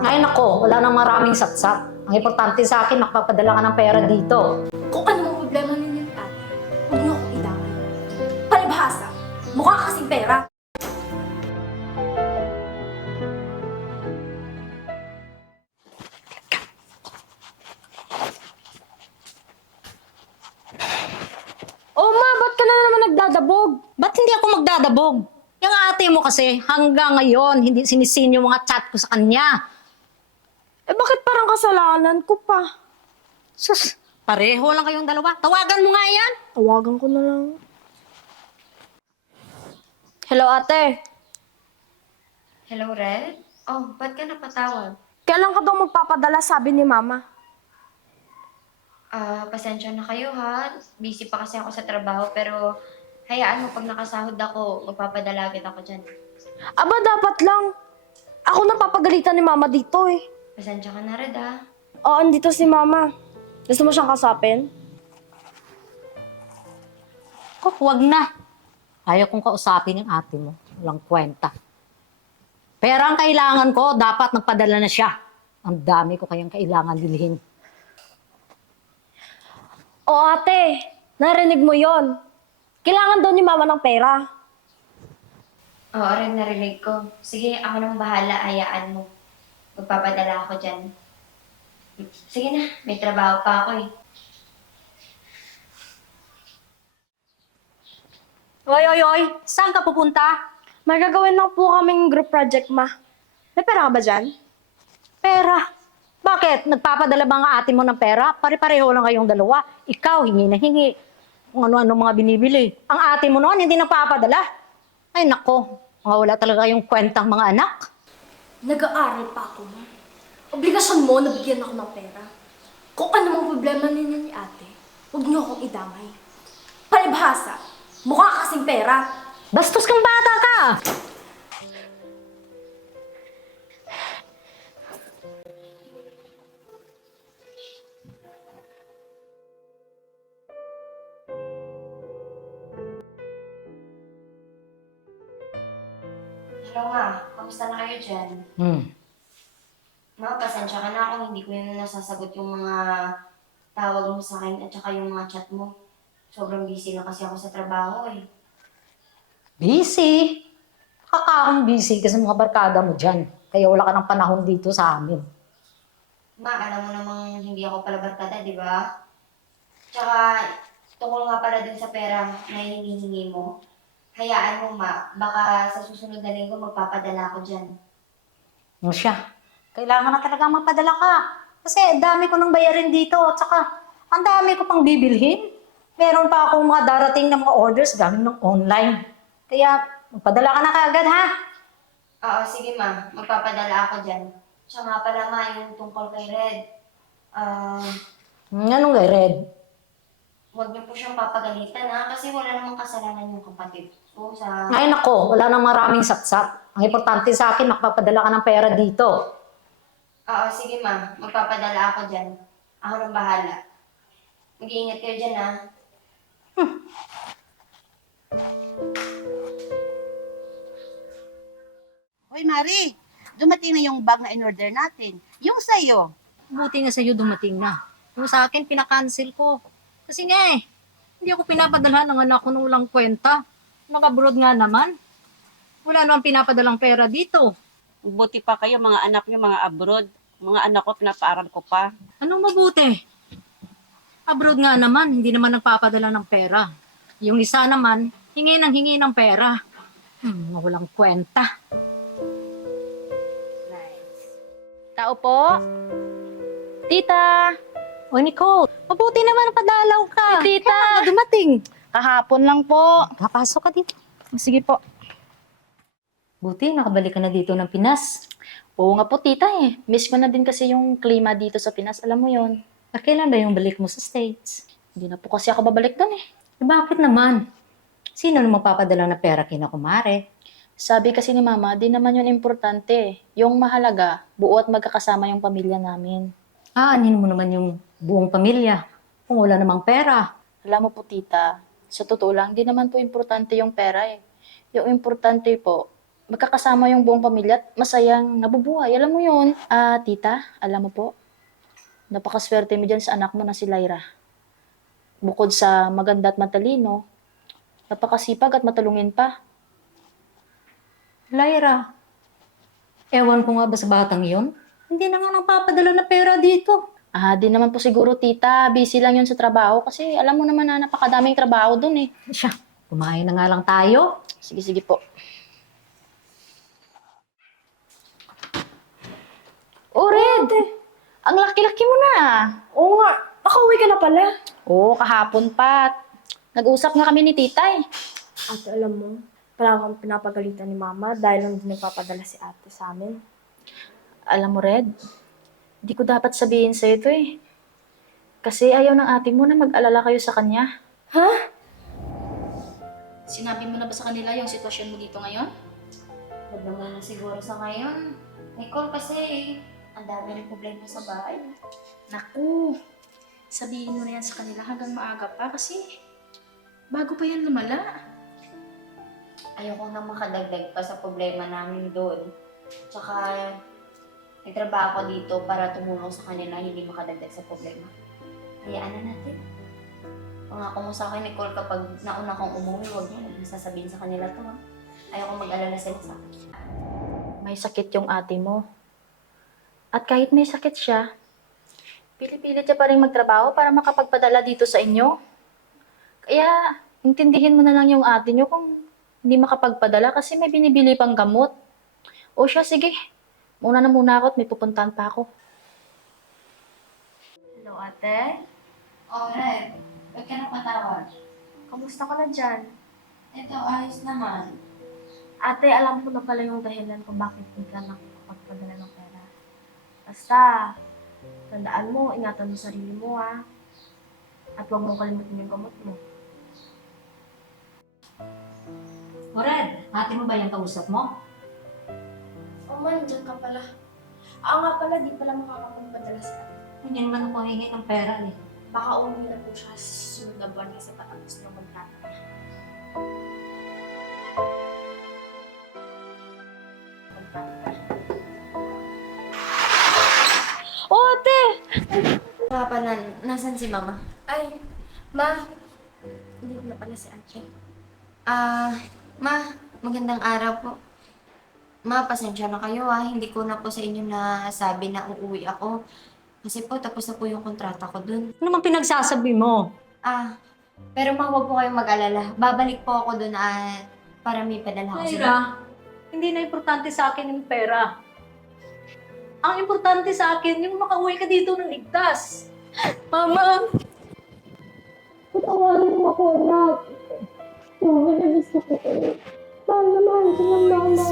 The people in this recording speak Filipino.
Ngayon ako, wala nang maraming satsat. Ang importante sa akin, makapapadala ka ng pera dito. Kung ano ang problema ninyo ni ate, huwag niyo akong idamay. Palibhasa, mukha kasing pera. Oh ma, ba't ka na naman nagdadabog? Ba't hindi ako magdadabog? Yung ate mo kasi, hanggang ngayon, hindi sinisin yung mga chat ko sa kanya. Eh bakit parang kasalanan ko pa? Sus, pareho lang kayong dalawa. Tawagan mo nga yan. Tawagan ko na lang. Hello ate, Hello, Red? Oh, ba't ka napatawag? kailan ka daw magpapadala sabi ni mama? Pasensya na kayo ha. Busy pa kasi ako sa trabaho, pero hayaan mo pag nakasahod ako, magpapadala agad ako dyan. Aba dapat lang. Ako na papagalitan ni mama dito eh. Pasensya ka na, Red ha. Oo, andito si mama. Gusto mo siyang kasapin? Oh, huwag na. Ayaw kong kausapin yung ate mo. Walang kwenta. Pera ang kailangan ko, dapat magpadala na siya. Ang dami ko kayang kailangan bilhin. Oo ate, narinig mo yon. Kailangan daw ni mama ng pera. Oo, Red, narinig ko. Sige, ako nang bahala, hayaan mo. Magpapadala ako dyan. Sige na, may trabaho pa ako eh. Oy, oy, oy! Saan ka pupunta? May gagawin lang po kaming group project, ma. May pera ka ba dyan? Pera. Bakit? Nagpapadala ba ang ate mo ng pera? Pare-pareho lang kayong dalawa. Ikaw, hingi na hingi. Kung ano-ano mga binibili. Ang ate mo noon, hindi nagpapadala. Ay, nako. Mga wala talaga kayong kwentang mga anak. Nag-aaral pa ako, ma. Obligasyon mo na bigyan ako ng pera. Kung ano mang problema ninyo ni ate, huwag niyo akong idamay. Palibhasa, mukha kasing pera. Bastos kang bata ka! Hello ma, kamusta na kayo dyan? Ma, pasensya ka na kung hindi ko yun nasasagot yung mga tawag mo sa akin at saka yung mga chat mo. Sobrang busy na kasi ako sa trabaho eh. Busy? Kakakang busy kasi mga barkada mo dyan. Kaya wala ka ng panahon dito sa amin. Ma, alam mo namang hindi ako pala barkada, di ba? Tsaka, tungkol nga pala dun sa pera na hinihingi mo, hayaan mo ma, baka sa susunod na linggo magpapadala ako dyan. Ano siya? Kailangan na talaga magpadala ka. Kasi ang dami ko nang bayarin dito. At saka, ang dami ko pang bibilhin. Meron pa akong mga darating na mga orders galing ng online. Kaya, magpadala ka na kaagad, ha? Oo, sige ma, magpapadala ako dyan. Siya nga pala ma, yung tungkol kay Red. Anong kay Red? Huwag niyo po siyang papagalitan ha, kasi wala namang kasalanan yung kapatid ko sa... Ngayon ako, wala nang maraming satsat. Ang importante sa akin, makapapadala ka ng pera dito. Oo, sige ma, magpapadala ako dyan. Ako nang bahala. Mag-iingat kayo dyan ha. Hoy, Mari, dumating na yung bag na in-order natin. Yung sa'yo. Buti nga sa'yo dumating na. Yung sa akin, pinakancel ko. Kasi nga hindi ako pinapadala ng anak ko nung walang kwenta. Nag-abroad nga naman. Wala naman pinapadalang pera dito. Buti pa kayo, mga anak niyo, mga abroad. Mga anak ko, pinapaaral ko pa. Anong mabuti? Abroad nga naman, hindi naman nagpapadala ng pera. Yung isa naman, hingi ng pera. Walang kwenta. Tao po? Tita! O Nicole, mabuti naman padalaw ka. Tita! Kaya nga dumating. Kahapon lang po. Kapasok ka dito. Sige po. Buti, nakabalik ka na dito ng Pinas. Oo nga po, tita eh. Miss ko na din kasi yung klima dito sa Pinas. Alam mo yon. Kailan ba yung balik mo sa States? Hindi na po kasi ako babalik doon eh. Bakit naman? Sino naman magpapadala ng pera kina kumare? Sabi kasi ni mama, di naman yun importante. Yung mahalaga, buo at magkakasama yung pamilya namin. Aanin mo naman yung buong pamilya kung wala namang pera. Alam mo po, tita, sa totoo lang, di naman po importante yung pera eh. Yung importante po, magkakasama yung buong pamilya at masayang nabubuhay. Alam mo yun? Tita, alam mo po, napakaswerte mo dyan sa anak mo na si Lyra. Bukod sa maganda at matalino, napakasipag at matulungin pa. Lyra, ewan ko nga ba sa batang yon? Hindi na nga nagpapadala na pera dito. Di naman po siguro, tita. Busy lang yun sa trabaho kasi alam mo naman na napakadaming trabaho dun eh. Siya, kumain na nga lang tayo. Sige, sige po. Oh, Red! Ang laki-laki mo na. Oo nga, nakauwi ka na pala. Oo, kahapon pa. Nag-usap nga kami ni titay. Ate, alam mo, parang pinapagalitan ni Mama dahil hindi nagpapadala si ate sa amin. Alam mo, Red, di ko dapat sabihin sa'yo ito eh. Kasi ayaw ng ate mo na mag-alala kayo sa kanya. Ha? Sinabi mo na ba sa kanila yung sitwasyon mo dito ngayon? Huwag na muna siguro sa ngayon. Nicole, kasi ang dami rin problema sa bahay. Naku, sabihin mo na yan sa kanila hanggang maaga pa kasi bago pa yan lumala. Ayoko nang makadagdag pa sa problema namin doon. Tsaka, nagtrabaho ako dito para tumulong sa kanila, hindi makadagdag sa problema. Hayaan na natin. Pangako mo sa akin, Nicole, kapag nauna kong umuwi, huwag mo na sasabihin sa kanila to. Ha? Ayoko mag-alala sila sa akin. May sakit yung ate mo. At kahit may sakit siya, pili-pilit siya pa rin magtrabaho para makapagpadala dito sa inyo. Kaya, intindihin mo na lang yung ate niyo kung hindi makapagpadala kasi may binibili pang gamot. O siya, sige. Muna na muna ako at may pupuntahan pa ako. Hello, ate. Oh, Red. Huwag ka na patawag. Kamusta ka na dyan? Ito, ayos naman. Ate, alam ko na pala yung dahilan kung bakit hindi ka nakapagpadala ng pera. Basta, tandaan mo, ingatan mo sarili mo ha. At huwag mong kalimutan yung gamot mo. O Red, ate mo ba yung kausap mo? Oh man, dyan ka pala. Nga pala, di pala makakapagpadala sa ate. Hindi naman ako hingi ng pera eh. Baka umuwi na po siya sa susunod na buwan kasi patapos na kontrata niya. Oh, ate! Nga pa na, nasan si Mama? Ay, ma, hindi na pala si ate. Ma, magandang araw po. Ma, pasensya na kayo hindi ko na po sa inyo nasabi na uuwi ako. Kasi po, tapos na po yung kontrata ko dun. Ano naman pinagsasabi mo? Pero ma, huwag po kayong mag-alala. Babalik po ako dun para may padala ko sila. Lyra, hindi na importante sa akin yung pera. Ang importante sa akin, yung makauwi ka dito ng ligtas. Mama! Patawarin mo ako, anak. Mama, nabis ako. Mahal na mahal ko ng mama.